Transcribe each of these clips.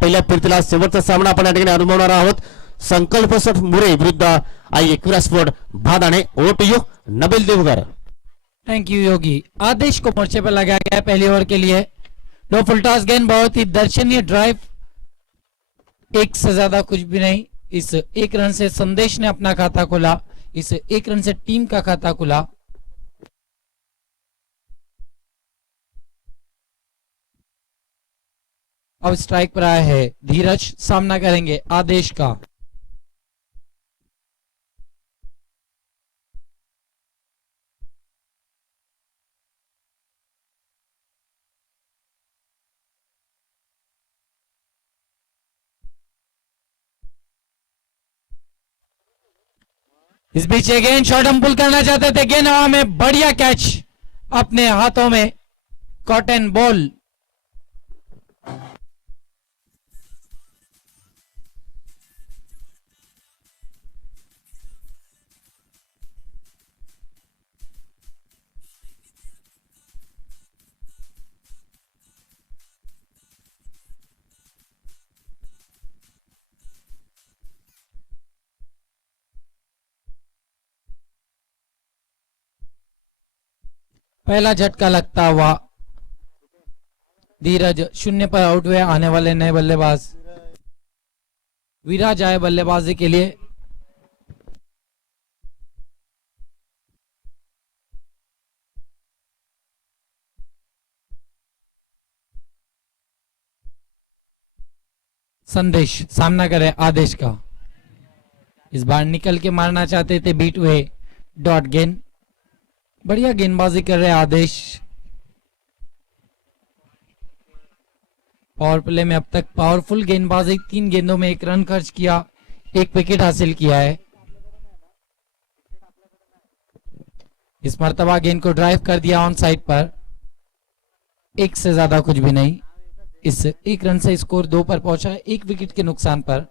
पहिल्या फिरतीला शेवटचा सामना आपण या ठिकाणी अनुभवणार आहोत. संकल्प सट मुरे विरुद्ध Aai Ekvira sport Bhadane. Over to you Nabeel Devgar. Thank you Yogi. Aadesh को मोर्चे पर लगाया गया पहली ओवर के लिए. नो फुल टॉस गेंद, बहुत ही दर्शनीय ड्राइव, एक से ज्यादा कुछ भी नहीं. इस एक रन से संदेश ने अपना खाता खोला, इस एक रन से टीम का खाता खुला. अब स्ट्राइक पर आया है धीरज, सामना करेंगे आदेश का. इस बीच गेंद शॉर्ट हम पुल करना चाहते थे, गेंद हवा में, बढ़िया कैच, अपने हाथों में कॉटन बॉल. पहला झटका लगता हुआ धीरज 0 पर आउट हुए. आने वाले नए बल्लेबाज विराज आए बल्लेबाजी के लिए. संदेश सामना करे आदेश का. इस बार निकल के मारना चाहते थे, बीट हुए. डॉट गेंद, बढ़िया गेंदबाजी कर रहे आदेश. पावर प्ले में अब तक पावरफुल गेंदबाजी, 3 गेंदों में 1 रन खर्च किया, 1 विकेट हासिल किया है. इस मर्तबा गेंद को ड्राइव कर दिया ऑन साइड पर, 1 से ज्यादा कुछ भी नहीं. इस 1 रन से स्कोर 2 पर पहुंचा, 1 विकेट के नुकसान पर.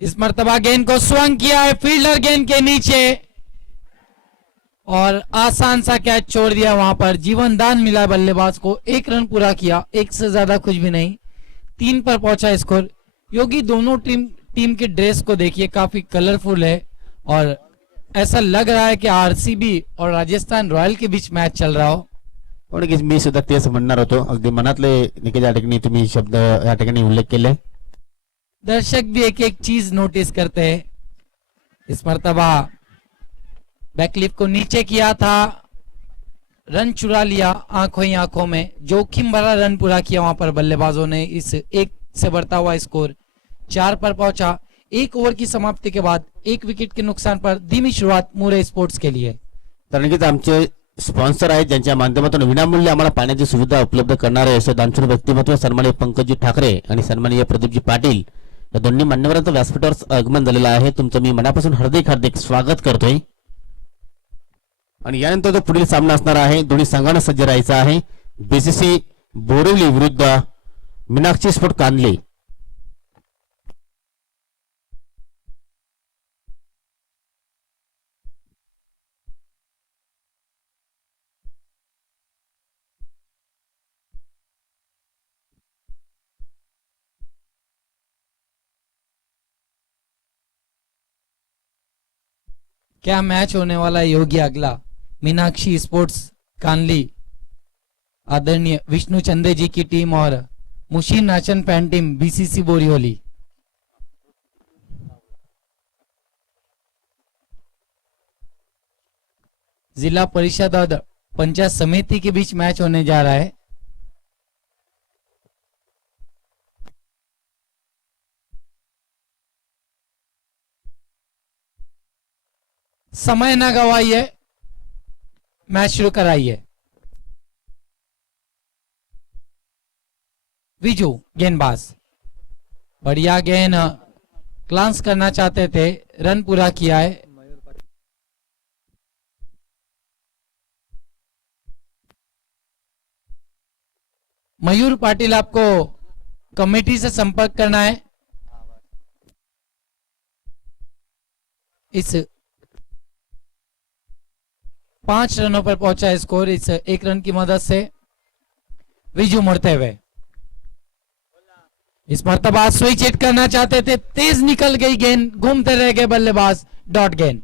इस मर्तबा गेंद को स्वंग किया है फील्डर गेंद के नीचे और आसान सा कैच छोड़ दिया. वहां पर जीवन दान मिला बल्लेबाज को, 1 रन पूरा किया, 1 से ज्यादा कुछ भी नहीं. 3 पर पहुंचा स्कोर. योगी, दोनों टीम के ड्रेस को देखिए, काफी कलरफुल है और ऐसा लग रहा है कि आरसीबी और राजस्थान रॉयल के बीच मैच चल रहा हो. पण मी सुद्धा तेच म्हणणार होतो. अगदी मनातले निकेश या ठिकाणी तुम्ही शब्द या ठिकाणी उल्लेख केले. दर्शक भी एक एक चीज नोटिस करते हैं. इस मर्तबा बैकलिप को नीचे किया था, रन चुरा लिया आंखों ही आंखों में, जोखिम भरा रन पूरा किया वहां पर बल्लेबाजों ने. इस 1 से बढ़ता हुआ स्कोर 4 पर पहुंचा. 1 ओवर की समाप्ति के बाद 1 विकेट के नुकसान पर धीमी शुरुआत मुरे स्पोर्ट्स के लिए. तर नक्कीच आमचे स्पॉन्सर आहेत ज्यांच्या माध्यमातून विनामूल्य आम्हाला पाण्याची सुविधा उपलब्ध करणारे असे दानशूर व्यक्तिमत्व सन्माननीय पंकजी ठाकरे आणि सन्माननीय प्रदीपजी पाटील या दोन्ही मान्यवरांचं व्यासपीठावर आगमन झालेलं आहे. तुमचं मी मनापासून हार्दिक स्वागत करतोय. आणि यानंतर जो पुढील सामना असणार आहे, दोन्ही संघांना सज्ज राहायचं आहे. बीसीसी बोरिवली विरुद्ध मीनाक्षी स्पोर्ट कांदले. क्या मैच होने वाला है योगी अगला. मीनाक्षी स्पोर्ट्स कानली आदरणीय विष्णु चंदे जी की टीम और मुशीन नाचन पैन टीम बीसीसी बोरिवली. जिला परिषद और पंचायत समिति के बीच मैच होने जा रहा है. समय ना गवाइए, मैच शुरू कराइए. विजू गेंदबाज, बढ़िया गेंद ग्लांस करना चाहते थे, रन पूरा किया है। मयूर पाटिल, आपको कमेटी से संपर्क करना है। इस 5 रनों पर पहुंचा है स्कोर इस 1 रन की मदद से। विजू मुड़ते हुए इस मर्तबा स्विच हिट करना चाहते थे, तेज निकल गई गेंद, घूमते रह गए बल्लेबाज, डॉट गेंद।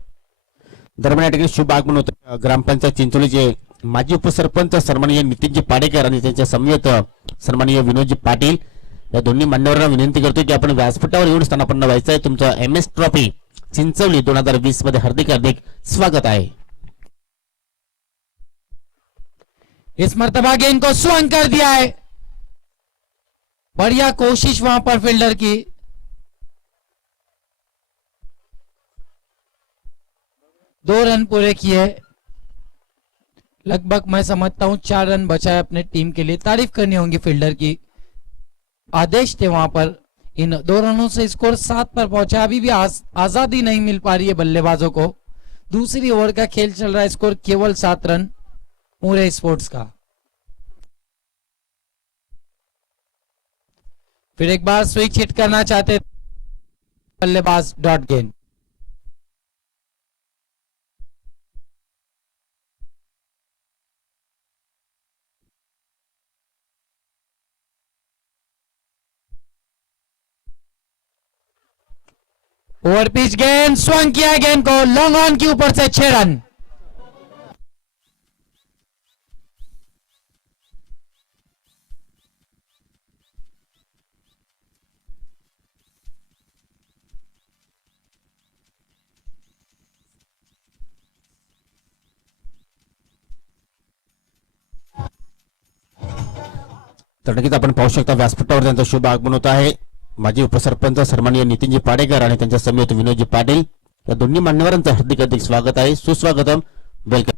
दरम्यान या ठिकाणी शुभ आगमन होतं ग्रामपंचायत चिंचोलीचे माजी उपसरपंच सन्माननीय नितीनजी पाडेकर आणि त्यांच्या समवेत सन्माननीय विनोदजी पाटील या दोन्ही मान्यवरांना विनंती करतो की आपण व्यासपीठावर येऊन स्थानापन्न व्हायचं आहे. तुमचं MS ट्रॉफी चिंचवली 2020 मध्ये हार्दिक हार्दिक स्वागत आहे. इस मर्तबा गेंद को स्वंग कर दिया है, बढ़िया कोशिश वहां पर फील्डर की। दो रन पूरे किए, लगभग मैं समझता हूं 4 रन बचा है अपने टीम के लिए। तारीफ करनी होंगी फील्डर की, आदेश थे वहां पर। इन 2 रनों से स्कोर 7 पर पहुंचा। अभी भी आजादी नहीं मिल पा रही है बल्लेबाजों को। दूसरी ओवर का खेल चल रहा है, स्कोर केवल 7 रन पूरे स्पोर्ट्स का। फिर एक बार स्विच हिट करना चाहते बल्लेबाज, डॉट गेंद। ओवर पिच गेंद, स्वंग किया गेंद को लॉन्ग ऑन के ऊपर से 6 रन। तर नक्कीच आपण पाहू शकता व्यासपीठावर त्यांचं शुभ आगमन होत आहे. माजी उपसरपंच सन्माननीय नितीनजी पाडेकर आणि त्यांच्या समवेत विनोदजी पाटील या दोन्ही मान्यवरांचं हार्दिक हार्दिक स्वागत आहे. सुस्वागतम, वेलकम.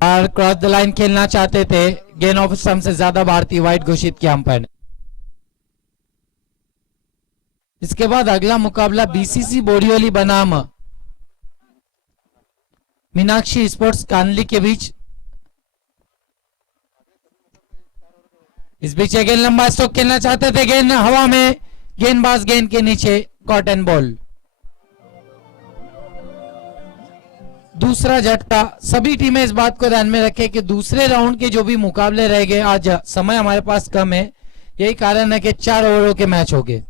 और क्रॉस द लाइन खेलना चाहते थे, गेंद ऑफ स्टंप से ज्यादा भारतीय वाइड घोषित किया अंपायर ने। इसके बाद अगला मुकाबला BCC बोरियोली बनाम मीनाक्षी स्पोर्ट्स कानली के बीच। इस बीच ये गेंद लंबा स्ट्रोक खेलना चाहते थे, गेंद हवा में, गेंदबाज गेंद के नीचे, कॉट एंड बॉल। दूसरा झटका। सभी टीमें इस बात को ध्यान में रखें कि दूसरे राउंड के जो भी मुकाबले रह गए, आज समय हमारे पास कम है, यही कारण है कि 4 ओवरों के मैच हो गए।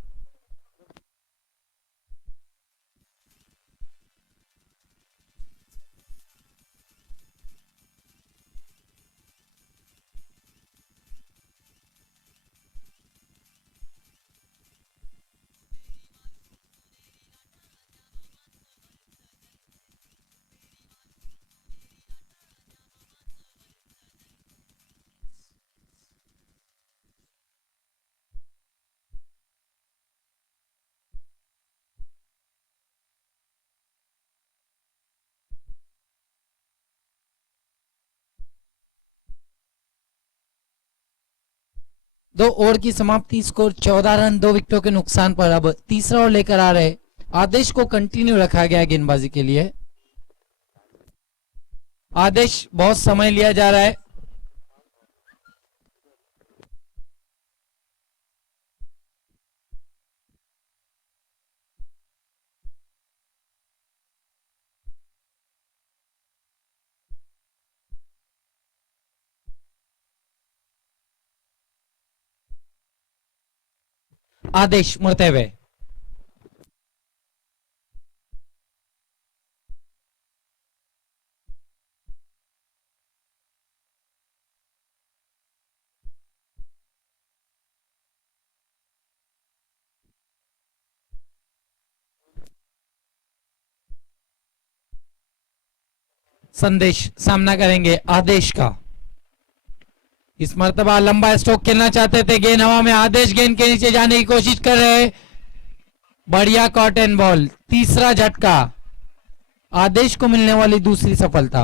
दो ओवर की समाप्ति, स्कोर 14 रन 2 विकेटों के नुकसान पर। अब तीसरा ओवर लेकर आ रहे आदेश को कंटिन्यू रखा गया गेंदबाजी के लिए। आदेश, बहुत समय लिया जा रहा है। आदेश मुड़ते हुए संदेश सामना करेंगे आदेश का। इस मर्तबा लंबा स्ट्रोक खेलना चाहते थे, गेंद हवा में, आदेश गेंद के नीचे जाने की कोशिश कर रहे, बढ़िया कॉट एंड बॉल। तीसरा झटका, आदेश को मिलने वाली दूसरी सफलता।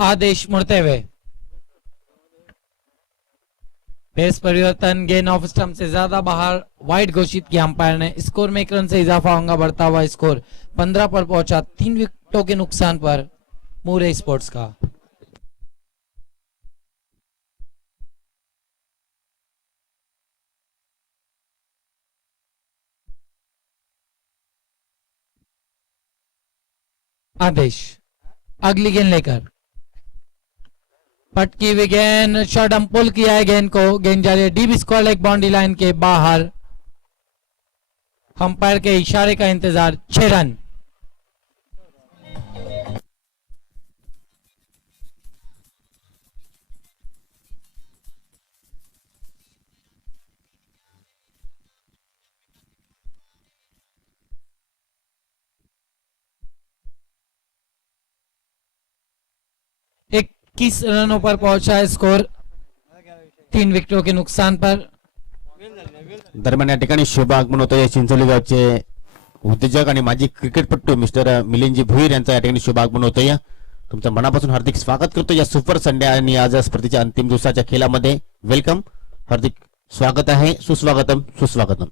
आदेश मुड़ते हुए पेस परिवर्तन, गेंद ऑफ स्टंप से ज्यादा बाहर, वाइड घोषित किया अंपायर ने। स्कोर में 1 रन से इजाफा होगा, बढ़ता हुआ स्कोर 15 पर पहुंचा, 3 विकेटों के नुकसान पर मुरे स्पोर्ट्स का। आदेश अगली गेंद लेकर पटकी हुई गेंद, शॉट पुल किया है गेंद को, गेंद जा रही है deep square leg boundary line के बाहर। अंपायर के इशारे का इंतजार, 6 रन। इक्कीस रनों पर पहुंचा है स्कोर, 3 विकेटों के नुकसान पर। दरम्यान या ठिकाणी शुभ आगमन होतं. चिंचोली गावचे उद्योजक आणि माजी क्रिकेटपटू मिस्टर मिलिंदजी भुईर यांचं या ठिकाणी शुभ आगमन होतं. तुमचं मनापासून हार्दिक स्वागत करतो या सुपर संडे आणि आज स्पर्धेच्या अंतिम दिवसाच्या खेळामध्ये. वेलकम, हार्दिक स्वागत आहे. सुस्वागतम सुस्वागतम.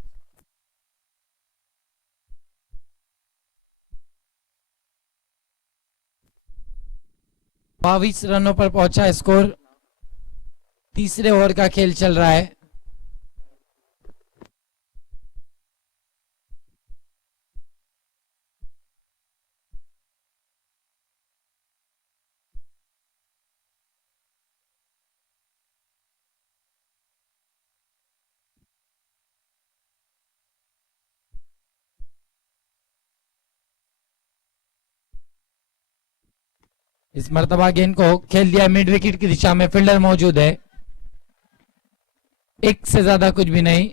22 रनों पर पहुंचा है स्कोर, तीसरे ओवर का खेल चल रहा है। इस मर्तबा गेंद को खेल दिया मिड विकेट की दिशा में, फील्डर मौजूद है, एक से ज्यादा कुछ भी नहीं।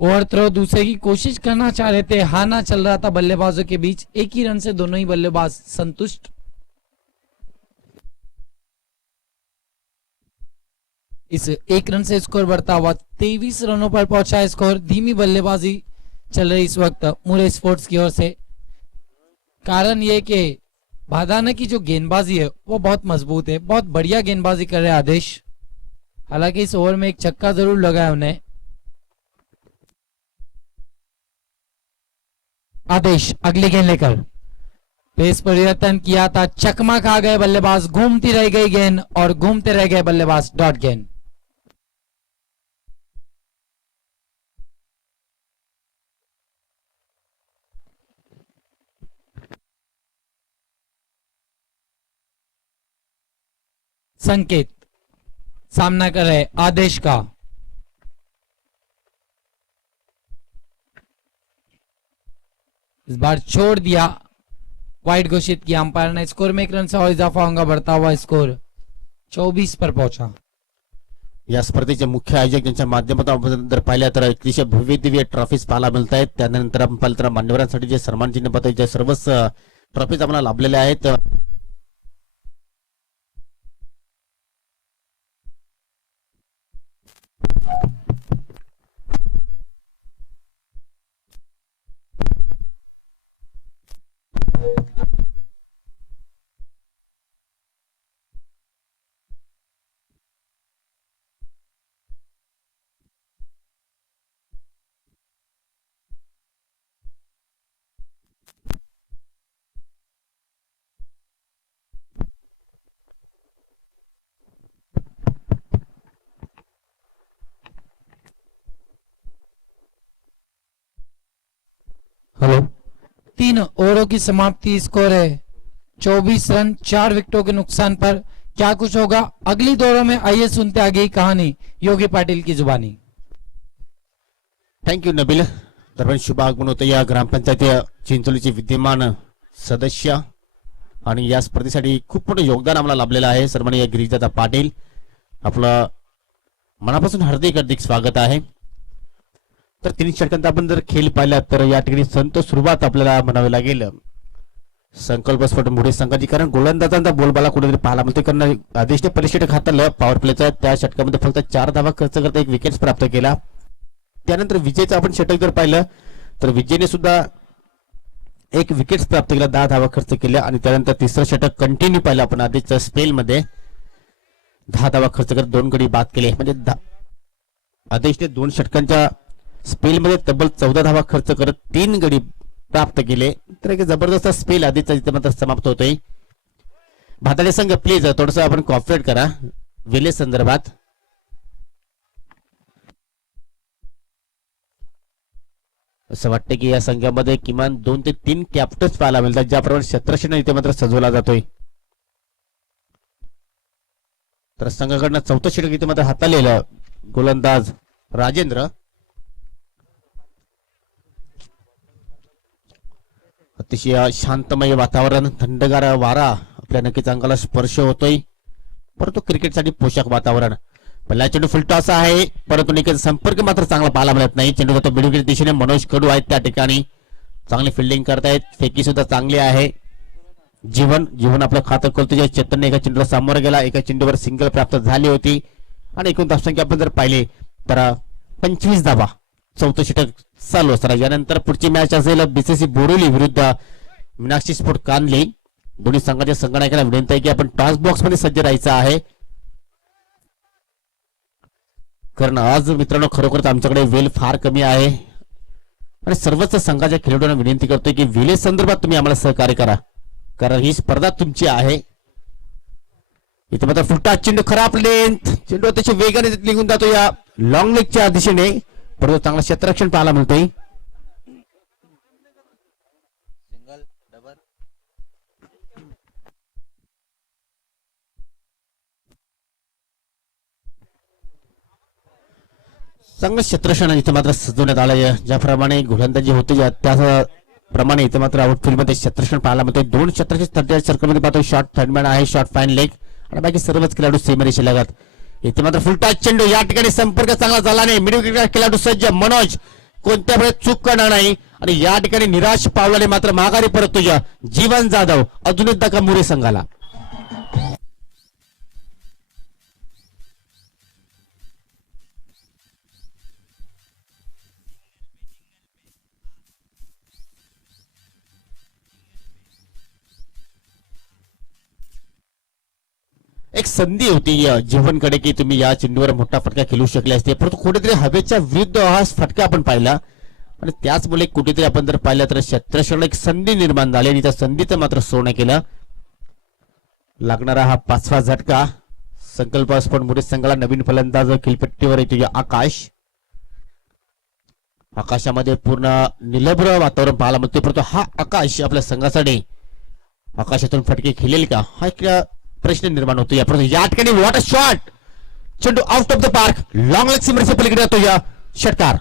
ओवर थ्रो दूसरे की कोशिश करना चाह रहे थे, हाना चल रहा था बल्लेबाजों के बीच, एक ही रन से दोनों ही बल्लेबाज संतुष्ट। इस 1 रन से स्कोर बढ़ता हुआ 23 रनों पर पहुंचा है स्कोर। धीमी बल्लेबाजी चल रही इस वक्त मुरे स्पोर्ट्स की ओर से। कारण यह कि भादाना की जो गेंदबाजी है वो बहुत मजबूत है, बहुत बढ़िया गेंदबाजी कर रहे हैं आदेश। हालांकि इस ओवर में एक छक्का जरूर लगा है उन्हें। आदेश अगली गेंद लेकर पेस परिवर्तन किया था, चकमा खा गए बल्लेबाज, घूमती रह गई गेंद और घूमते रह गए बल्लेबाज, डॉट गेंद। संकेत सामना कर रहे आदेश का। इस बार छोड़ दिया, वाइड घोषित किया अंपायर ने। स्कोर में 1 रन से और इजाफा होगा, बढ़ता हुआ स्कोर 24 पर पहुंचा। या स्पर्धेचे मुख्य आयोजक यांच्या माध्यमातून आपण जर पाहिल्या तर अतिशय भव्य दिव्य ट्रॉफीज पाहायला मिळत आहेत. त्यानंतर आपण पाहिलं तर मान्यवरांसाठी जे सन्मान चिन्ह पत्र सर्वच ट्रॉफीज आम्हाला लाभलेल्या आहेत. हेलो, 3 ओवरों की समाप्ति, स्कोर है 24 रन 4 विकेटों के नुकसान पर। क्या कुछ होगा अगली दौरों में, आइए सुनते आगे की कहानी योगी पाटिल की जुबानी। थँक्यू नबील. दरम्यान शुभ आगमन होतं या ग्रामपंचायती चिंचोलीचे विद्यमान सदस्य आणि या स्पर्धेसाठी खूप मोठं योगदान आम्हाला लाभलेलं आहे. सन्माननीय गिरीशदादा पाटील, आपलं मनापासून हार्दिक हार्दिक स्वागत आहे. तर 3 षटकांत आपण जर खेळ पाहिला तर या ठिकाणी संत सुरुवात आपल्याला म्हणावे लागेल संकल्पस्फोट मुळे संघाची. कारण गोलंदाजांचा बोलबाला कुठेतरी पाहायला मिळतो, कारण आदेशने परिषद हाताळलं पॉवर प्लेचा. त्या षटकामध्ये फक्त 4 धावा खर्च करता 1 विकेट प्राप्त केला. त्यानंतर विजयचं आपण षटक जर पाहिलं तर विजयने सुद्धा एक विकेट प्राप्त केला, 10 धावा खर्च केल्या आणि त्यानंतर तिसरं षटक कंटिन्यू पाहिलं आपण आधीच्या स्पेल मध्ये 10 धावा खर्च करत 2 गडी बाद केले. म्हणजे आदेशने 2 षटकांच्या स्पेल मध्ये तब्बल 14 धावा खर्च करत 3 गडी प्राप्त केले. तर एक जबरदस्त स्पेल आधीचा इथे मात्र समाप्त होतोय. भारताचे संघ प्लीज थोडस आपण कॉपरेट करा विले संदर्भात. असं वाटतं की या संघामध्ये किमान 2 ते 3 कॅप्टन्स पाहायला मिळतात, ज्याप्रमाणे क्षेत्रक्षण इथे मात्र सजवला जातोय. तर संघाकडनं 4थं षटक इथे मात्र हाताळलेलं गोलंदाज राजेंद्र. अतिशय शांतमय वातावरण, थंडगार वारा आपल्या नक्कीच अंगाला स्पर्श होतोय, परंतु क्रिकेटसाठी पोषक वातावरण. पहिला चेंडू फुलटॉस आहे, परंतु निकट संपर्क मात्र चांगला पाहायला मिळत नाही. चेंडू जातो मिडविकेट दिशेने. मनोज कडू आहेत त्या ठिकाणी, चांगली फिल्डिंग करतायत, फेकी सुद्धा चांगली आहे. जीवन आपलं खातं खोलतो. चेतनने एका चेंडूला सामोरं गेला, एका चेंडूवर सिंगल प्राप्त झाली होती आणि एकूण धावसंख्या आपण जर पाहिले तर 25 धावा. 4थं षटक चालू असताना यानंतर पुढची मॅच असेल बीसीसी बोरिवली विरुद्ध मीनाक्षी स्पोर्ट कानली. दोन्ही संघाच्या संघनायकांना विनंती आहे की आपण टॉस बॉक्स मध्ये सज्ज राहायचं आहे, कारण आज मित्रांनो खरोखरच आमच्याकडे वेळ फार कमी आहे आणि सर्वच संघाच्या खेळाडूंना विनंती करतोय की विले संदर्भात तुम्ही आम्हाला सहकार्य करा, कारण ही स्पर्धा तुमची आहे. इथे मात्र फुलटा चेंडू, खराब लेंथ, चेंडू अतिशय वेगाने निघून जातो या लॉंग लेगच्या दिशेने, परंतु चांगला क्षेत्ररक्षण पाहायला मिळतोय. चांगलं क्षेत्ररक्षण इथे मात्र सजवण्यात आलंय, ज्याप्रमाणे गोलंदाजी होते त्याप्रमाणे इथे मात्र आउटफील्ड मध्ये क्षेत्ररक्षण पाहायला मिळतोय. 2 क्षेत्ररक्षण सर्कलमध्ये पाहतो. शॉर्ट थर्डमॅन आहे, शॉर्ट फाईन लेग आणि बाकी सर्वच खेळाडू सीमेरेषे लागत. इथे मात्र फुलटॉस चेंडू, या ठिकाणी संपर्क चांगला झाला नाही. मिडविकेट खेळाडू सज्ज मनोज कोणत्या वेळेस चूक करणार नाही आणि या ठिकाणी निराश पावलाने मात्र माघारी परत तुझ्या जीवन जाधव अजून एकदा का मुरे संघाला. एक संधी होती जीवनकडे की तुम्ही या चेंडूवर मोठा फटका खेळू शकले असते, परंतु कुठेतरी हवेच्या विरुद्ध हा फटका आपण पाहिला आणि त्याचमुळे कुठेतरी आपण जर पाहिलं तर क्षेत्ररक्षणाला एक संधी निर्माण झाली आणि त्या संधीचं मात्र सोनं केलं. लागणारा हा 5वा झटका. संकल्प स्पोर्ट मुरे संघाला नवीन फलंदाज खेळपट्टीवर येतो आकाश. आकाशामध्ये पूर्ण निलभ्र वातावरण पाहायला मिळते, परंतु हा आकाश आपल्या संघासाठी आकाशातून फटके खेळेल का हा एक प्रश्न निर्माण होतो. या ठिकाणी वॉट अ शॉट, चेंडू out of the park, long leg सीमेच्या पलीकडे जातो या षटकार.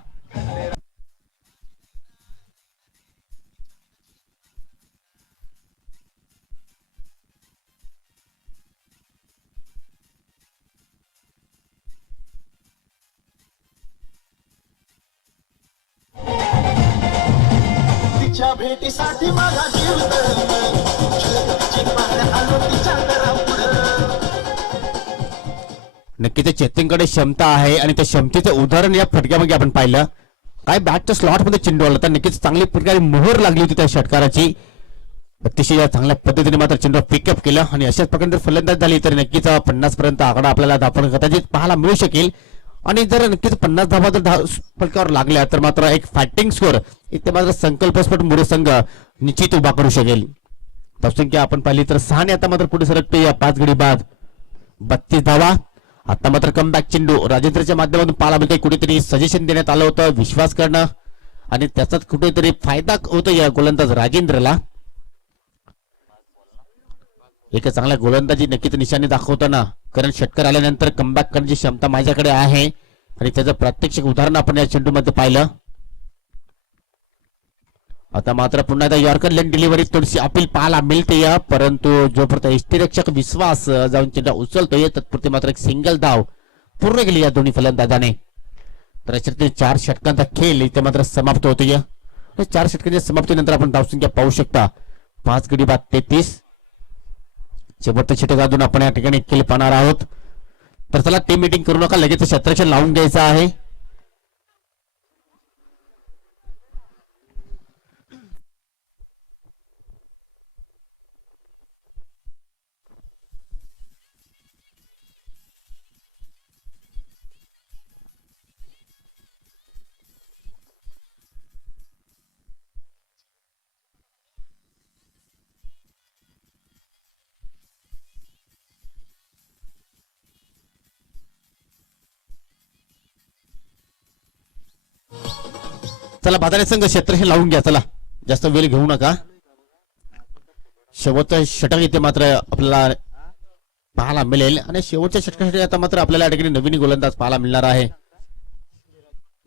तिच्या भेटीसाठी माझा जीव आलो तिच्या घरापुढं. नक्कीच चेतनकडे क्षमता आहे आणि त्या क्षमतेचं उदाहरण या फटक्यामध्ये आपण पाहिलं. काय बॅटच्या स्लॉट मध्ये चेंडू आला तर नक्कीच चांगली प्रकारे मोहर लागली होती त्या षटकाराची. अतिशय चांगल्या पद्धतीने मात्र चेंडू पिकअप केलं आणि अशाच प्रकारे जर फलंदाज झाली तर नक्कीच 50 पर्यंत आकडा आपल्याला आपण कदाचित पाहायला मिळू शकेल आणि जर नक्कीच 50 धावा जर फलकावर लागल्या तर मात्र एक फायटिंग स्कोर इथे मात्र संकल्पस्फोट मुरे संघ निश्चित उभा करू शकेल. धावसंख्या आपण पाहिली तर 6 ने आता मात्र पुढे सरकते या 5 गडी बाद 32 धावा. आता मात्र कमबॅक चेंडू राजेंद्रच्या माध्यमातून पाहायला मिळते. कुठेतरी सजेशन देण्यात आलं होतं विश्वास करणं आणि त्याचाच कुठेतरी फायदा होतो या गोलंदाज राजेंद्रला. एक चांगला गोलंदाजी नक्कीच निशाणी दाखवताना, कारण षटकार आल्यानंतर कमबॅक करण्याची क्षमता माझ्याकडे आहे आणि त्याचं प्रात्यक्षिक उदाहरण आपण या चेंडूमध्ये पाहिलं. आता मात्र पुन्हा एकदा यॉर्कर लेन डिलिव्हरी थोडीशी अपील पाहायला मिळते या, परंतु जोपर्यंत यष्टीरक्षक विश्वास जाऊन चेंडू उचलतोय तत्पुरते मात्र एक सिंगल धाव पूर्ण केली या दोन्ही फलंदाजाने. तर अशा 4 षटकांचा खेळ इथे मात्र समाप्त होतो या. 4 षटकांच्या समाप्तीनंतर आपण धावसंख्या पाहू शकता 5 गडी बाद 33. शेवटचं षटक अजून आपण या ठिकाणी खेळ पाहणार आहोत. तर चला टीम मीटिंग करू नका, लगेच क्षेत्ररक्षण लावून घ्यायचं आहे. चला भादाने संघ क्षेत्रक्षण लावून घ्या. चला जास्त वेळ घेऊ नका. शेवटचं षटक इथे मात्र आपल्याला पाहायला मिळेल आणि शेवटच्या षटकासाठी आता मात्र आपल्याला या ठिकाणी नवीन गोलंदाज पाहायला मिळणार आहे.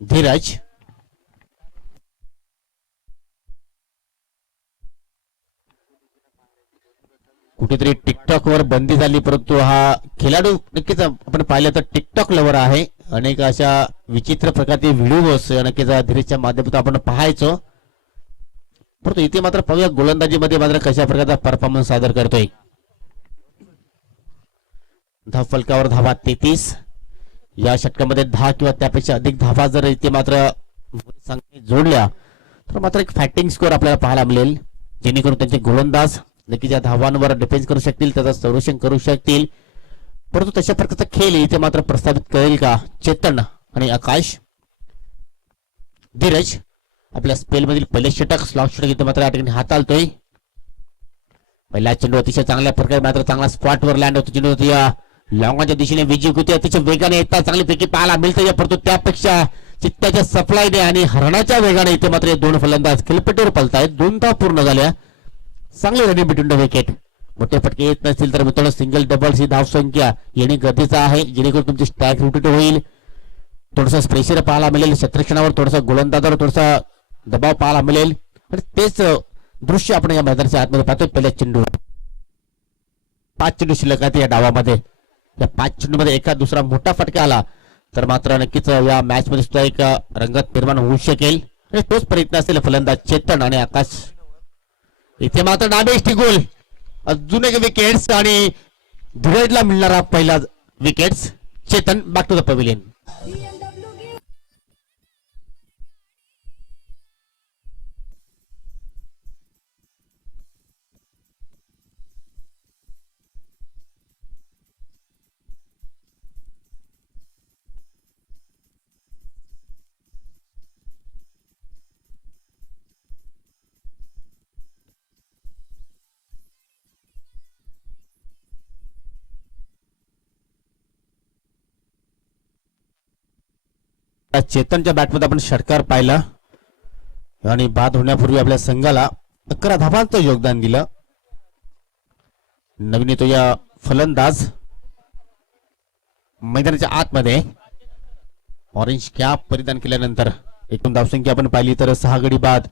धीरज कुठेतरी टिकटॉक वर बंदी झाली, परंतु हा खेळाडू नक्कीच आपण पाहिलं तर टिकटॉक लवर आहे. अनेक अशा विचित्र प्रकारचे व्हिडिओज नक्कीच धीरजच्या माध्यमातून आपण पाहायचो. परंतु इथे मात्र पाहूया गोलंदाजीमध्ये मात्र कशा प्रकारचा परफॉर्मन्स सादर करतोय. धाव फलकावर धावा 33. या षटकामध्ये 10 किंवा त्यापेक्षा अधिक धावा जर इथे मात्र जोडल्या तर मात्र एक फायटिंग स्कोअर आपल्याला पाहायला मिळेल, जेणेकरून त्यांचे गोलंदाज नक्कीच या धावांवर डिफेन्स करू शकतील, त्याचं संरक्षण करू शकतील. परंतु तशा प्रकारचा खेळ इथे मात्र प्रस्थापित करेल का चेतन आणि आकाश. धीरज आपल्या स्पेलमधील पहिले षटक स्लॉट षटक इथे मात्र या ठिकाणी हाताळतोय. पहिला चेंडू अतिशय चांगल्या प्रकारे मात्र चांगला स्पॉटवर लँड होतो. चेंडू होतो या लॉंगाच्या दिशेने विजय होते, अतिशय वेगाने येतात, चांगलीपैकी पाहायला मिळतं. परंतु त्यापेक्षा चित्त्याच्या सप्लायने आणि हरणाच्या वेगाने इथे मात्र दोन फलंदाज खेळपट्टीवर पलतायत. 2 धावा पूर्ण झाल्या. चांगले रनिंग बिटवीन द विकेट. मोठे फटके येत नसतील तर मित्रांनो सिंगल डबल्स ही धाव संख्या येणे गरजेचं आहे, जेणेकरून तुमची स्ट्राईक रोटेट होईल. थोडंसं प्रेशर पाहायला मिळेल, क्षेत्रक्षणावर थोडासा गोलंदाजावर थोडासा दबाव पाहायला मिळेल. आणि तेच दृश्य आपण या मैदानाच्या आतमध्ये पाहतोय. पहिल्या चेंडू 5 चेंडू शिल्लक आहेत या डावामध्ये. या 5 चेंडूमध्ये एका दुसरा मोठा फटका आला तर मात्र नक्कीच या मॅच मध्ये सुद्धा एक रंगत निर्माण होऊ शकेल. आणि तोच प्रयत्न असेल फलंदाज चेतन आणि आकाश. इथे मात्र डाबेष्टी गोल. अजून एक विकेट्स आणि धीरजला मिळणारा पहिला wickets. Chetan back to the pavilion. चेतनच्या बॅटमध्ये आपण षटकार पाहिला आणि बाद होण्यापूर्वी आपल्या संघाला 11 धावांचं योगदान दिलं. नवीन येतो या फलंदाज मैदानाच्या आतमध्ये ऑरेंज कॅप परिधान केल्यानंतर एकूण धावसंख्या आपण पाहिली तर 6 गडी बाद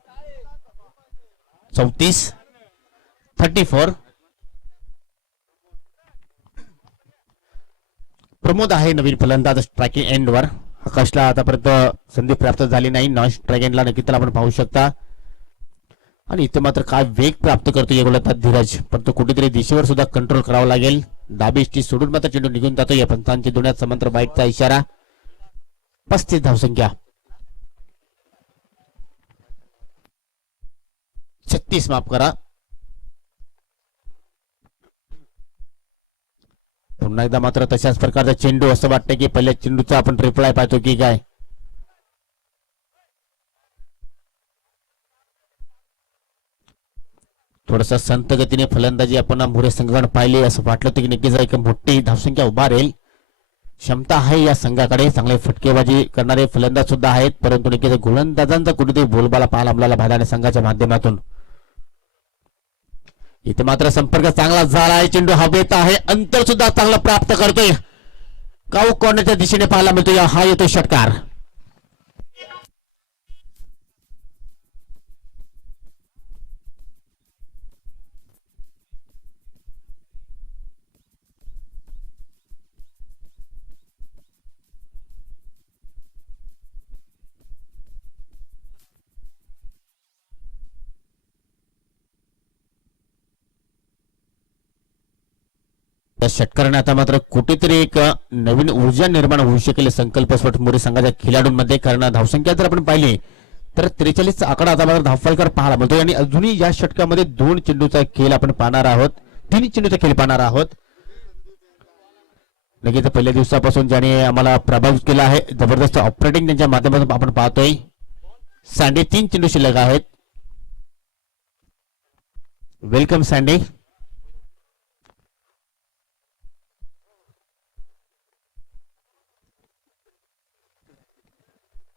34. प्रमोद आहे नवीन फलंदाज स्ट्रायकिंग एंडवर. आकाशला आतापर्यंत संधी प्राप्त झाली नाही. नॉन स्ट्राईक एंडला नक्की त्याला आपण पाहू शकता. आणि इथे मात्र काय वेग प्राप्त करतो या गोलंदाज धीरज, परंतु कुठेतरी दिशेवर सुद्धा कंट्रोल करावा लागेल. डाबीष्टी सोडून मात्र चेंडू निघून जातो. या पंचांची दोन्यात समांतर बाईटचा इशारा. 35 धावसंख्या. 36 माफ करा. पुन्हा एकदा मात्र तशाच प्रकारचा चेंडू. असं वाटतं की पहिल्या चेंडूचा आपण रिप्लाय पाहतो की काय. थोडासा संत गतीने फलंदाजी आपण मोरे संघाकडे पाहिली. असं वाटलं होतं की नक्कीच एक मोठी धावसंख्या उभारेल. क्षमता आहे या संघाकडे. चांगले फटकेबाजी करणारे फलंदाज सुद्धा आहेत, परंतु नक्कीच गोलंदाजांचा कुठेतरी बोलबाला पाहायला आपल्याला भादाने संघाच्या माध्यमातून. इथे मात्र संपर्क चांगला झाला आहे. चेंडू हवेत आहे. अंतर सुद्धा चांगलं प्राप्त करतोय. काऊ कॉर्नरच्या दिशेने पाहायला मिळतोय. हा येतो षटकार. त्या षटकाराने आता मात्र कुठेतरी एक नवीन ऊर्जा निर्माण होऊ शकेल संकल्पस्फोट मोरे संघाच्या खेळाडूंमध्ये. कारण धावसंख्या जर आपण पाहिली तर 43 आकडा आता मात्र धावफलकावर पाहायला मिळतोय. आणि अजूनही या षटकामध्ये 2 चेंडूचा खेळ आपण पाहणार आहोत. 3 चेंडूचा खेळ पाहणार आहोत. नक्कीच पहिल्या दिवसापासून ज्याने आम्हाला प्रभावित केला आहे, जबरदस्त ऑपरेटिंग त्यांच्या माध्यमातून आपण पाहतोय. 3.5 चेंडू शिल्लक आहेत. Welcome sandy.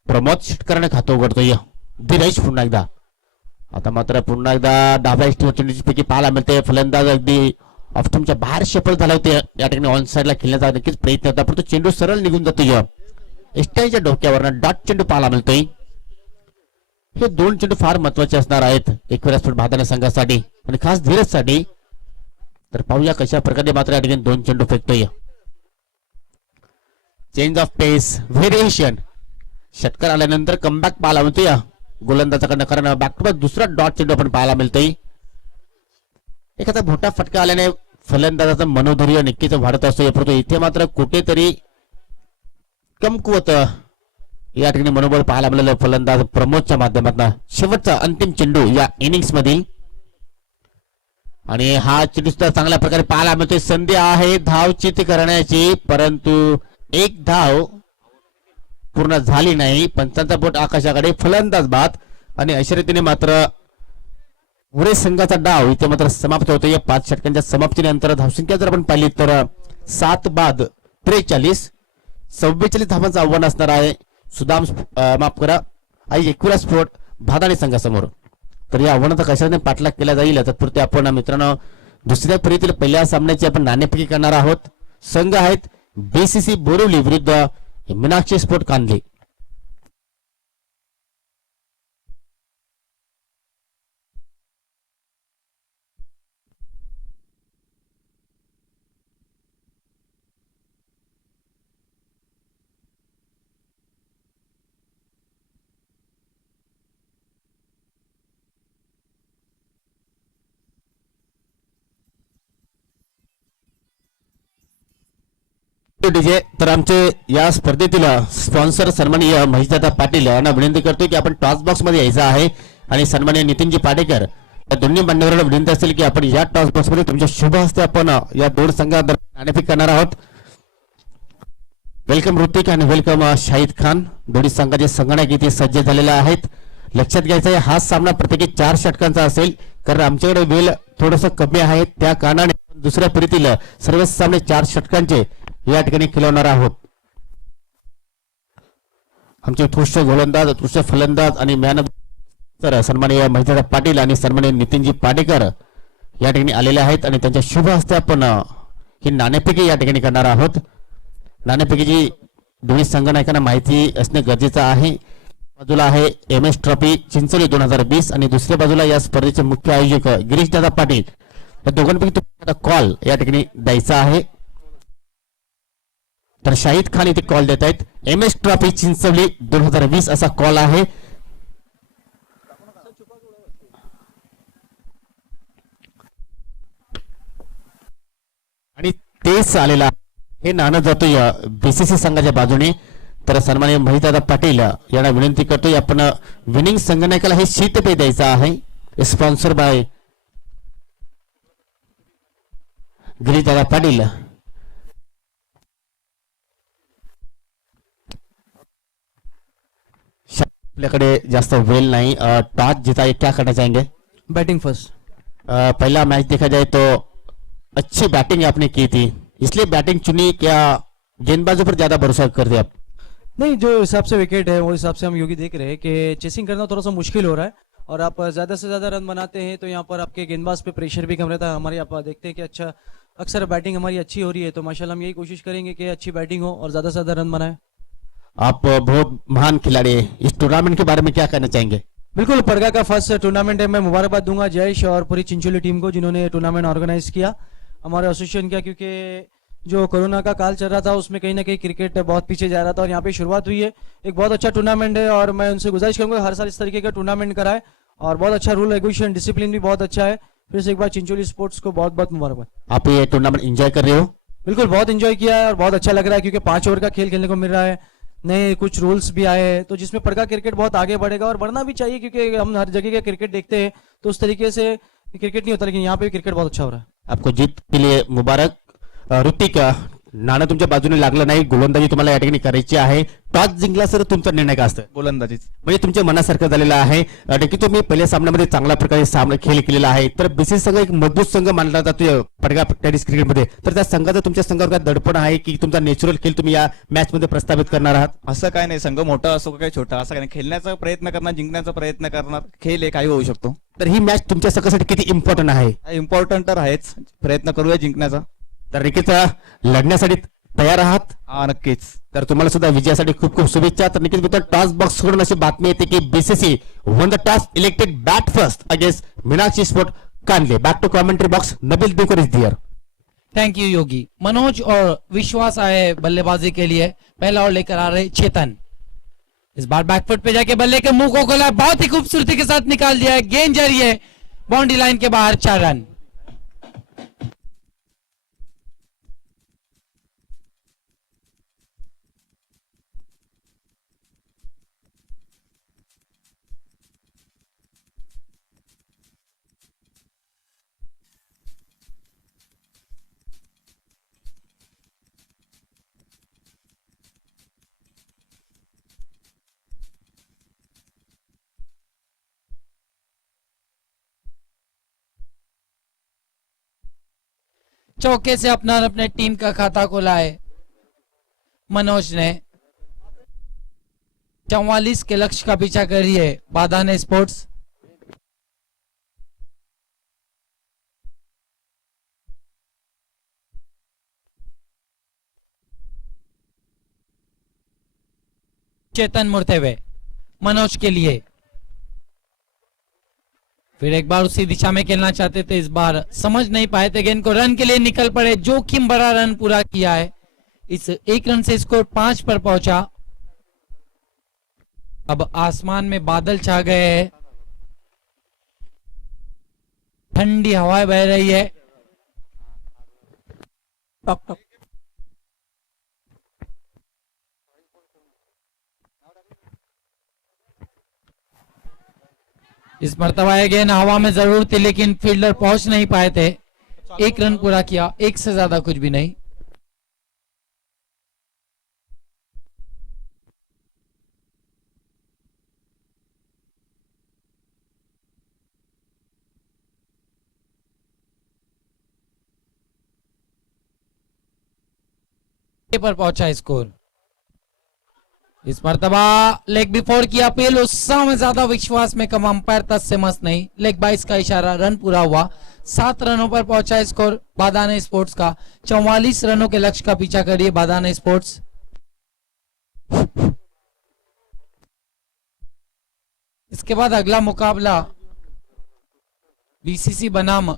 प्रमोद षटकाराने खातं उघडतोय. धीरज पुन्हा एकदा. आता मात्र पुन्हा एकदा डाव्या चेंडूची पैकी पाहायला मिळते. फलंदाज अगदी ऑप्टमच्या बाहेर शेपल झाला होते. या ठिकाणी ऑन साईडला खेळण्याचा नक्कीच प्रयत्न होता, परंतु चेंडू सरळ निघून जातो. एस्टाईच्या डोक्यावरनं डॉट चेंडू पाहायला मिळतोय. हे दोन चेंडू फार महत्वाचे असणार आहेत एकविरा भादाने संघासाठी आणि खास धीरजसाठी. तर पाहूया कशा प्रकारे मात्र या ठिकाणी दोन चेंडू फेकतोय. Change of pace, variation. षटकार आल्यानंतर कमबॅक पाहायला मिळतोय गोलंदाजाकडनं, कारण बॅक टू बॅक दुसरा डॉट चेंडू आपण पाहायला मिळतोय. एखादा मोठा फटका आल्याने फलंदाजाचं मनोधैर्य नक्कीच वाढत असतो, परंतु इथे मात्र कुठेतरी कमकुवत या ठिकाणी मनोबल पाहायला मिळालं फलंदाज प्रमोदच्या माध्यमातून. शेवटचा अंतिम चेंडू या इनिंग्स मधील आणि हा चेंडू सुद्धा चांगल्या प्रकारे पाहायला मिळतोय. संधी आहे धावचित करण्याची, परंतु एक धाव पूर्ण झाली नाही. पंचांचा बोट आकाशाकडे, फलंदाज बाद आणि अशा रीतीने मात्र पुढे संघाचा डाव इथे मात्र समाप्त होतो. या 5 षटकांच्या समाप्तीनंतर धावसंख्या जर आपण पाहिली तर 7 बाद 43, 44 धावांचं आव्हान असणार आहे सुदाम माफ करा आई एकविरा स्पोर्ट भादाणी संघासमोर. तर या आव्हानाचा कशाने पाठलाग केला जाईल तत्पुरते आपण मित्रांनो दुसऱ्या फेरीतील पहिल्या सामन्याची आपण नाणेफेकी करणार आहोत. संघ आहेत बीसीसी बोरिवली विरुद्ध मीनाक्षी स्पोर्ट कांदे. डीजे तर आमचे या स्पर्धेतील स्पॉन्सर सन्माननीय महेशदादा पाटील यांना विनंती करतो की आपण टॉस बॉक्स मध्ये यायचं आहे आणि सन्माननीय नितीनजी पाडेकर या दोन्ही मान्यवरांना विनंती असेल की आपण या टॉस बॉक्स मध्ये तुमच्या शुभ हस्ते आपण या दोन संघादरम्यान नाणेफेक करणार आहोत. वेलकम ऋतिक आणि वेलकम शाहिद खान. दोन्ही संघाचे संगणक इथे सज्ज झालेले आहेत. लक्षात घ्यायचं आहे हा सामना प्रत्येकी 4 षटकांचा असेल, कारण आमच्याकडे वेळ थोडस कमी आहे, त्या कारणाने दुसऱ्या फेरीतील सर्व सामने 4 षटकांचे या ठिकाणी खेळवणार आहोत. आमचे उत्कृष्ट गोलंदाज, उत्कृष्ट फलंदाज आणि मॅन ऑफ तर सन्माननीय महेशदादा पाटील आणि सन्माननीय नितीनजी पाडेकर या ठिकाणी आलेले आहेत आणि त्यांच्या शुभ हस्ते आपण ही नाणेफेकी या ठिकाणी करणार आहोत. नाणेफेकीची दोन्ही संघनायकांना माहिती असणे गरजेचं आहे. बाजूला आहे MS ट्रॉफी चिंचोली 2020 आणि दुसऱ्या बाजूला या स्पर्धेचे मुख्य आयोजक गिरीशदादा पाटील. या दोघांपैकी तुम्हाला कॉल या ठिकाणी द्यायचा आहे. तर शाहिद खान इथे कॉल देत आहेत. MS ट्रॉफी चिंचोली 2020 असा कॉल आहे. आणि तेच आलेला हे नाणं जातोय बीसीसी संघाच्या बाजूने. तर सन्माननीय महेशदादा पाटील यांना विनंती करतोय आपण विनिंग संघनायकाला हे शीतपेय द्यायचं आहे. Sponsor by Girishdada Patil. आपल्याकडे जास्त वेळ नहीं. टॉस जीता है, क्या करना चाहेंगे? Batting first. पहला मैच देखा जाए तो अच्छी बैटिंग आपने की थी, इसलिए बैटिंग चुनी, क्या गेंदबाजों पर ज्यादा भरोसा करते आप? नहीं, जो हिसाब से विकेट है वो हिसाब से हम योगी देख रहे हैं कि चेसिंग करना थोड़ा सा मुश्किल हो रहा है और आप ज्यादा से ज्यादा रन बनाते हैं तो यहाँ पर आपके गेंदबाज पे प्रेशर भी कम रहता है. हमारे आप देखते हैं कि अच्छा अक्सर बैटिंग हमारी अच्छी हो रही है, तो माशाल्लाह हम यही कोशिश करेंगे कि अच्छी बैटिंग हो और ज्यादा से ज्यादा रन बनाए. आप बहुत महान खिलाड़ी हैं, इस टूर्नामेंट के बारे में क्या कहना चाहेंगे? बिल्कुल, परगा का फर्स्ट टूर्नामेंट है. मैं मुबारकबाद दूंगा जयेश और पूरी चिंचोली टीम को जिन्होंने टूर्नामेंट ऑर्गेनाइज किया, हमारे एसोसिएशन का, क्योंकि जो कोरोना का काल चल रहा था उसमें कहीं ना कहीं क्रिकेट बहुत पीछे जा रहा था और यहाँ पे शुरुआत हुई है. एक बहुत अच्छा टूर्नामेंट है और मैं उनसे गुजारिश करूंगा हर साल इस तरीके का टूर्नामेंट कराए और बहुत अच्छा रूल रेगुलेशन डिसिप्लिन भी बहुत अच्छा है. फिर से एक बार चिंचोली स्पोर्ट्स को बहुत बहुत मुबारकबाद. आप ये टूर्नामेंट एंजॉय कर रहे हो? बिल्कुल, बहुत एंजॉय किया है और बहुत अच्छा लग रहा है क्योंकि 5 ओवर का खेल खेलने को मिल रहा है, नए कुछ रूल्स भी आए हैं, तो जिसमें परगा क्रिकेट बहुत आगे बढ़ेगा और बढ़ना भी चाहिए क्योंकि हम हर जगह का क्रिकेट देखते हैं तो उस तरीके से क्रिकेट नहीं होता, लेकिन यहाँ पे क्रिकेट बहुत अच्छा हो रहा है. आपको जीत के लिए मुबारक. ऋतिक नाणं तुमच्या बाजूने लागलं नाही, गोलंदाजी तुम्हाला या ठिकाणी करायची आहे. टॉस जिंकला सर तुमचा निर्णय काय असतं? गोलंदाजीच. म्हणजे तुमच्या मनासारखं झालेलं आहे. नक्की तुम्ही पहिल्या सामन्यामध्ये चांगल्या प्रकारे सामना खेळ केलेला आहे. तर बीसीसी संघ एक मजबूत संघ मानला जातो पडगा टेनिस क्रिकेटमध्ये. तर त्या संघाचं तुमच्या संघावर काय दडपण आहे की तुमचा नॅचरल खेळ तुम्ही या मॅच मध्ये प्रस्थापित करणार आहात? असं काय नाही, संघ मोठा असो काय छोटा असं काय नाही, खेळण्याचा प्रयत्न करणार, जिंकण्याचा प्रयत्न करणार, खेळ आहे काही होऊ शकतो. तर ही मॅच तुमच्या संघासाठी किती इम्पॉर्टंट आहे? इम्पॉर्टंट तर आहेच, प्रयत्न करूया जिंकण्याचा. तर नक्कीच लढण्यासाठी तयार आहात? हा नक्कीच. तर तुम्हाला सुद्धा विजयासाठी खूप खूप शुभेच्छा. तर नक्कीच मित्र टॉस बॉक्स कडून अशी बातमी येते की BCC won the toss elected bat first against Meenakshi sport Kandle. Back to commentary box, Nabeel Dinkar is there. Thank you Yogi. Manoj और विश्वास आए बल्लेबाजी के लिए, पहला और लेकर आ रहे चेतन। इस बार बैकफुट पे जाके बल्ले के मुंह को खोला, बहुत ही खूबसूरती के साथ निकाल दिया है, गेंद जा रही है बाउंड्री लाइन के बाहर, 4 रन। चौके से अपने टीम का खाता खोला है मनोज ने। 44 के लक्ष्य का पीछा कर रही है बादाने स्पोर्ट्स। चेतन मुड़ते हुए मनोज के लिए, फिर एक बार उसी दिशा में खेलना चाहते थे, इस बार समझ नहीं पाए थे गेंद को, रन के लिए निकल पड़े, जोखिम भरा रन पूरा किया है। इस 1 रन से स्कोर 5 पर पहुंचा। अब आसमान में बादल छा गए हैं, ठंडी हवाएं बह रही है। इस मर्तबा ये गेंद हवा में जरूर थी लेकिन फील्डर पहुंच नहीं पाए थे। 1 रन पूरा किया, 1 से ज्यादा कुछ भी नहीं। पर पहुंचा स्कोर। इस मर्तबा लेग बिफोर की अपील, उत्साह में ज्यादा विश्वास में कम, अंपायर तस से मस नहीं, लेग 22 का इशारा, रन पूरा हुआ। 7 रनों पर पहुंचा स्कोर बादाने स्पोर्ट्स का। 44 रनों के लक्ष्य का पीछा करिए बादाने स्पोर्ट्स। इसके बाद अगला मुकाबला बीसीसी बनाम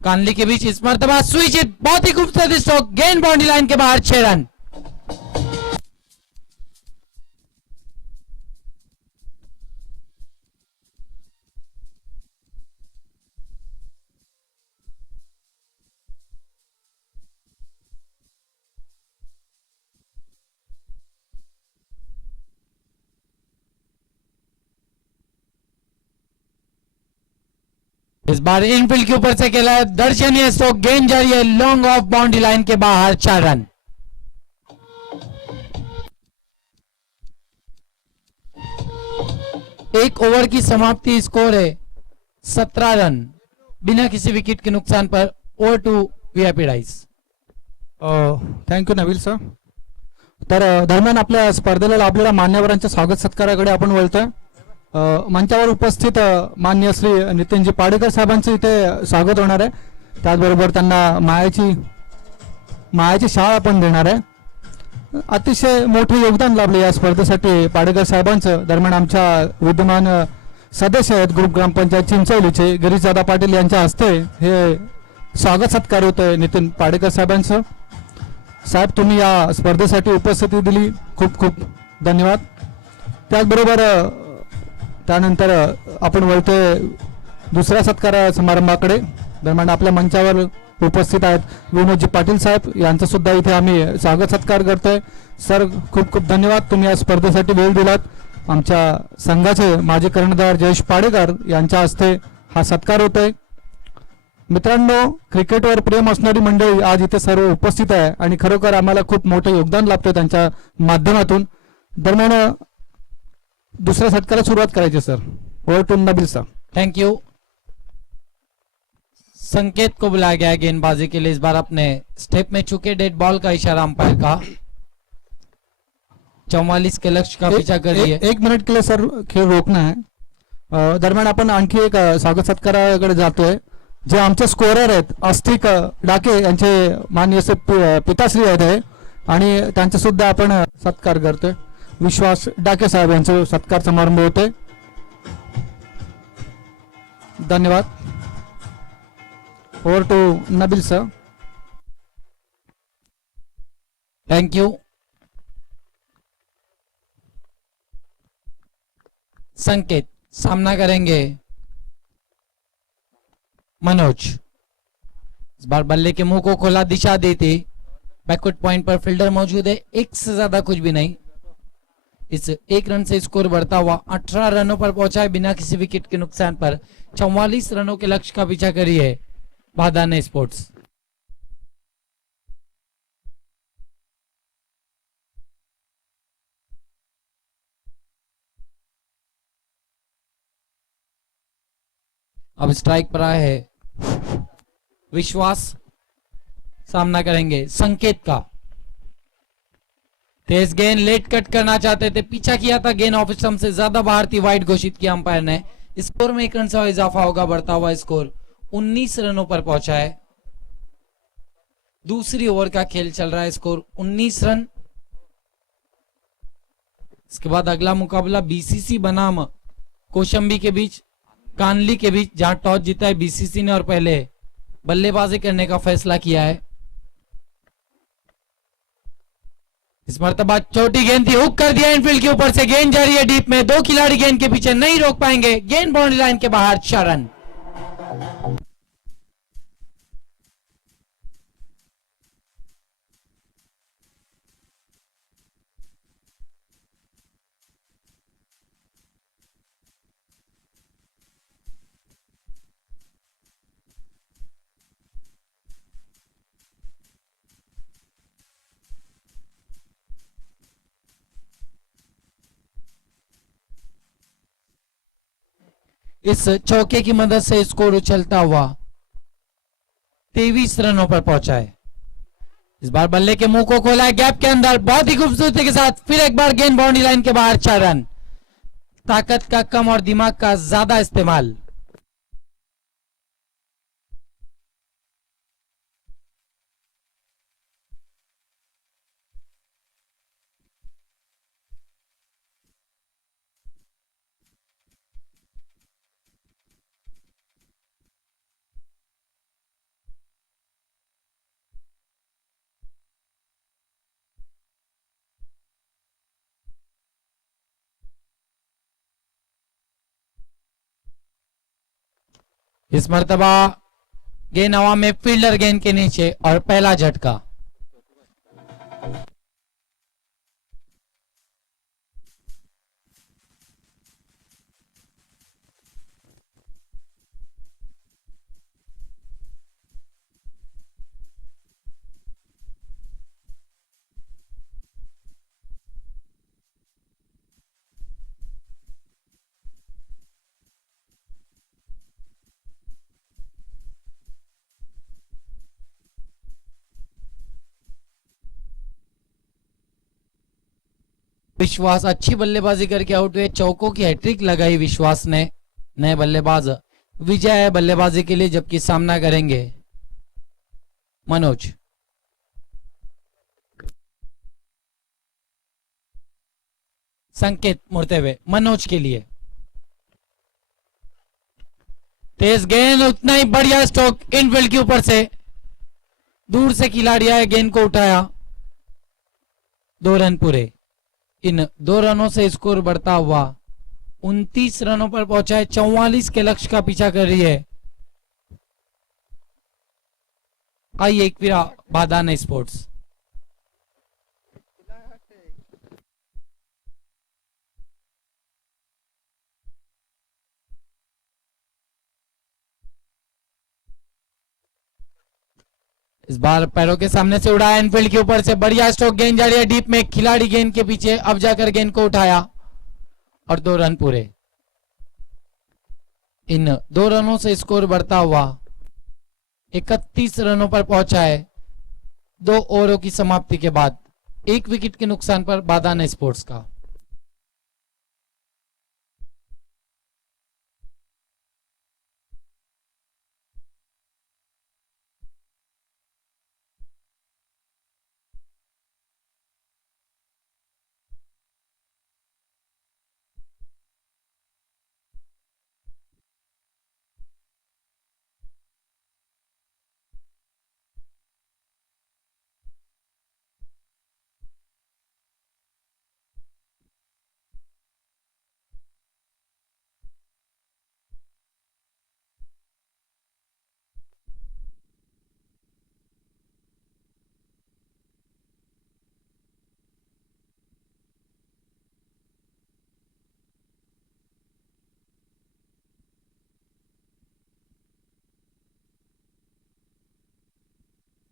कानली के बीच। इस मर्तबा स्विच हिट, बहुत ही खूबसूरत स्ट्रोक, गेंद बाउंड्री लाइन के बाहर, 6 रन। इस बार इनफील्ड के ऊपर से खेला है, दर्शनीय स्ट्रोक, गेंद जा रही है लॉन्ग ऑफ बाउंड्री लाइन के बाहर, 4 रन। एक ओवर की समाप्ति, स्कोर है 17 रन बिना किसी विकेट के नुकसान पर। Over to VIP dice. Thank you Naveel sir. तर दरम्यान आपल्या स्पर्धेला लाभलेल्या मान्यवरांच्या स्वागत सत्काराकडे आपण वळतोय. मंचावर उपस्थित मान्य श्री नितीनजी पाडेकर साहेबांचं इथे स्वागत होणार आहे. त्याचबरोबर त्यांना मायाची शाळा आपण देणार आहे. अतिशय मोठे योगदान लाभले या स्पर्धेसाठी पाडेकर साहेबांचं. दरम्यान आमच्या विद्यमान सदस्य आहेत ग्रुप ग्रामपंचायत चिंचवलीचे गिरीशदादा पाटील यांच्या हस्ते हे स्वागत सत्कार होतोय नितीन पाडेकर साहेबांचं. साहेब तुम्ही या स्पर्धेसाठी उपस्थिती दिली, खूप खूप धन्यवाद. त्याचबरोबर त्यानंतर आपण वळतोय दुसऱ्या सत्कार समारंभाकडे. दरम्यान आपल्या मंचावर उपस्थित आहेत विनोदजी पाटील साहेब, यांचं सुद्धा इथे आम्ही स्वागत सत्कार करतोय. सर खूप खूप धन्यवाद, तुम्ही या स्पर्धेसाठी वेळ दिलात. आमच्या संघाचे माजी कर्णधार जयेश पाडेकर यांच्या हस्ते हा सत्कार होतोय. मित्रांनो, क्रिकेटवर प्रेम असणारी मंडळी आज इथे सर्व उपस्थित आहे आणि खरोखर आम्हाला खूप मोठं योगदान लाभतं त्यांच्या माध्यमातून. दरम्यान दुसऱ्या षटकाला सुरुवात करायची सर. Over to Nabeel sir. Thank you. Sanket को बुलाया गया है गेंदबाजी के लिए. इस बार अपने स्टेप में चुके डेड बॉल का इशारा अंपायर का. 44 के लक्ष्य का पीछा कर रही है. एक मिनिट के लिए सर खेळ रोखना है. दरम्यान आपण आणखी एक स्वागत सत्काराकडे जातोय. जे आमचे स्कोरर आहेत अस्तिक डाके यांचे माननीय पिताश्री आहेत आणि त्यांचा सुद्धा आपण सत्कार करतोय. विश्वास डाके साहेब यांचा सत्कार समारंभ होतोय. धन्यवाद. Over to Nabeel sir. Thank you. Sanket सामना करेंगे मनोज. इस बार बल्ले के मुंह को खोला, दिशा देती. बैकवर्ड पॉइंट पर फील्डर मौजूद है. एक से ज्यादा कुछ भी नहीं. इस एक रन से स्कोर बढ़ता हुआ 18 रनों पर पहुंचा है बिना किसी विकेट के नुकसान पर. 44 रनों के लक्ष्य का पीछा करी है बादाने स्पोर्ट्स. अब स्ट्राइक पर आया है विश्वास. सामना करेंगे संकेत का. तेज गेंद लेट कट करना चाहते थे, पीछा किया था, गेंद ऑफ स्टंप से ज्यादा बाहर थी. वाइड घोषित किया अंपायर ने. स्कोर में 1 रन से इजाफा होगा. बढ़ता हुआ स्कोर 19 रनों पर पहुंचा है. दूसरी ओवर का खेल चल रहा है. Score 19 run. इसके बाद अगला मुकाबला बीसीसी बनाम कौशंबी के बीच, कानली के बीच, जहां टॉस जीता है बीसीसी ने और पहले बल्लेबाजी करने का फैसला किया है. इस मर्तबा छोटी गेंद थी, हुक कर दिया इनफील्ड के ऊपर से. गेंद जा रही है डीप में. 2 खिलाड़ी गेंद के पीछे नहीं रोक पाएंगे. गेंद बाउंड्री लाइन के बाहर. 4 रन. इस चौके की मदद से स्कोर उछलता हुआ 23 रनों पर पहुंचा है. इस बार बल्ले के मुंह को खोला है गैप के अंदर. बहुत ही खूबसूरती के साथ फिर एक बार गेंद बाउंड्री लाइन के बाहर. 4 रन. ताकत का कम और दिमाग का ज्यादा इस्तेमाल. इस मर्तबा गेंद हवा में, फील्डर गेंद के नीचे और पहला झटका. विश्वास अच्छी बल्लेबाजी करके आउट हुए. चौकों की हैट्रिक लगाई विश्वास ने. नए बल्लेबाज विजय है बल्लेबाजी के लिए, जबकि सामना करेंगे मनोज. संकेत मुड़ते हुए मनोज के लिए. तेज गेंद, उतना ही बढ़िया स्ट्रोक इनफील्ड के ऊपर से. दूर से खिलाड़ी आए, गेंद को उठाया. 2 रन पूरे. इन 2 रनों से स्कोर बढ़ता हुआ 29 रनों पर पहुंचा है. 44 के लक्ष्य का पीछा कर रही है आई एकवीरा बादाने स्पोर्ट्स. इस बार पैरों के सामने से उड़ाया इनफील्ड के ऊपर से, बढ़िया स्ट्रोक, गेंद जा रही है डीप में, खिलाड़ी गेंद के पीछे, अब जाकर गेंद को उठाया और 2 रन पूरे। इन 2 रनों से स्कोर बढ़ता हुआ 31 रनों पर पहुंचा है 2 ओवरों की समाप्ति के बाद, 1 विकेट के नुकसान पर बादान स्पोर्ट्स का।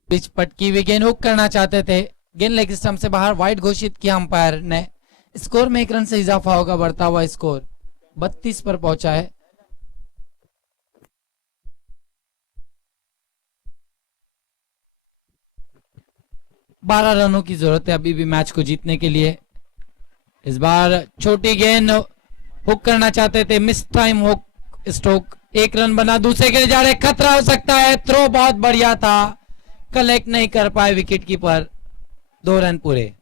पिच पटकी हुई गेंद हुक करना चाहते थे, गेंद लेग स्टंप से बाहर, वाइड घोषित किया अंपायर ने। स्कोर में 1 रन से इजाफा होगा, बढ़ता हुआ स्कोर 32 पर पहुंचा है। बारह रनों की जरूरत है अभी भी मैच को जीतने के लिए। इस बार छोटी गेंद हुक करना चाहते थे, miss time hook stroke, 1 run बना, दूसरे के लिए जा रहे, खतरा हो सकता है, थ्रो बहुत बढ़िया था, कलेक्ट नहीं कर पाए विकेट कीपर, 2 रन पूरे।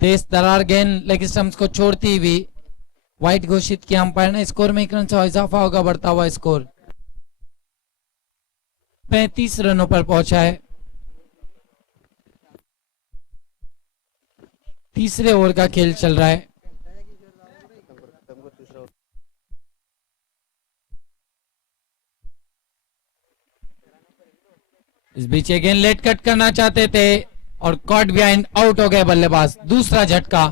तेज दरार गेंद लेग स्टंप्स को छोड़ती हुई वाइड घोषित किया अंपायर ने। स्कोर में 1 रन से इजाफा होगा, बढ़ता हुआ स्कोर 35 रनों पर पहुंचा है। तीसरे ओवर का खेल चल रहा है। इस बीच ये गेंद लेट कट करना चाहते थे और कॉट बिहाइंड, आउट हो गए बल्लेबाज। दूसरा झटका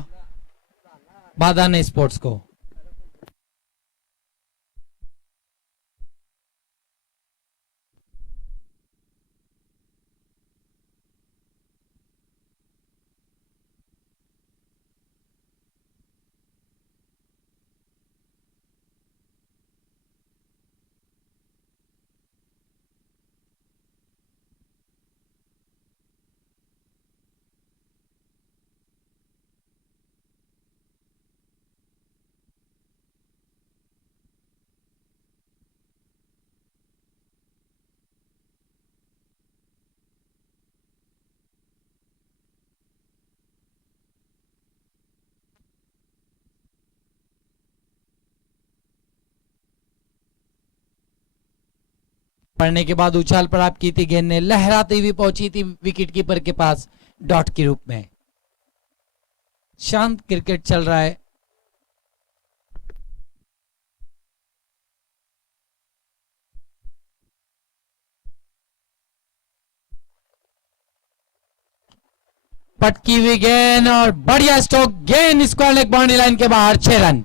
बादान स्पोर्ट्स को। पड़ने के बाद उछाल प्राप्त की थी, गेंद ने लहराती हुई पहुंची थी विकेट कीपर के पास डॉट के रूप में। शांत क्रिकेट चल रहा है। पटकी हुई गेंद और बढ़िया स्ट्रोक, गेंद स्क्वायर लेग बाउंड्री लाइन के बाहर, 6 रन।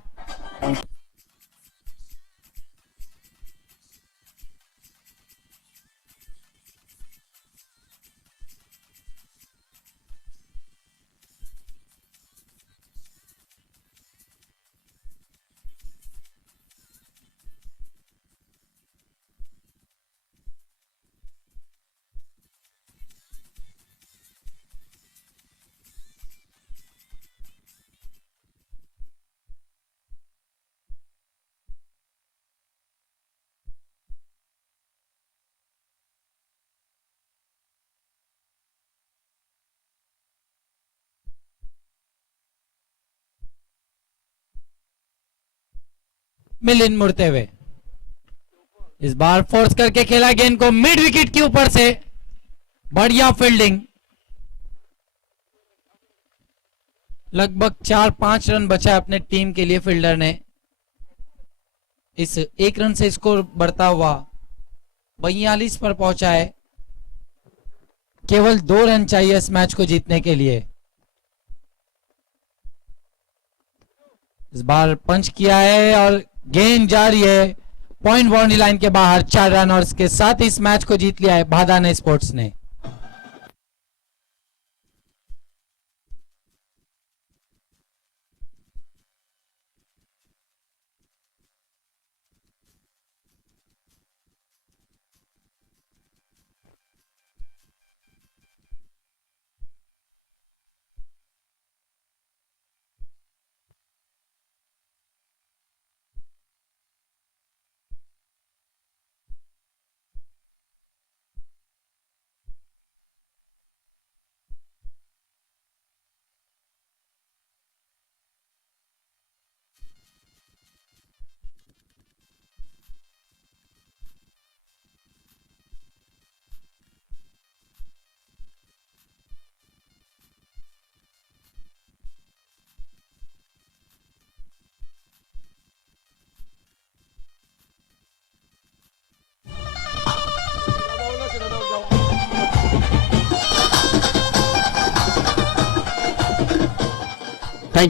मिलिन मुड़ते हुए इस बार फोर्स करके खेला गेंद को मिड विकेट के ऊपर से, बढ़िया फील्डिंग, लगभग 4-5 रन बचा है अपने टीम के लिए फील्डर ने। इस 1 रन से स्कोर बढ़ता हुआ 42 पर पहुंचा है। केवल 2 रन चाहिए इस मैच को जीतने के लिए। इस बार पंच किया है और गेंद जारी है पॉइंट बाउंड्री लाइन के बाहर। 4 रन और इसके साथ इस मैच को जीत लिया है भादाना स्पोर्ट्स ने।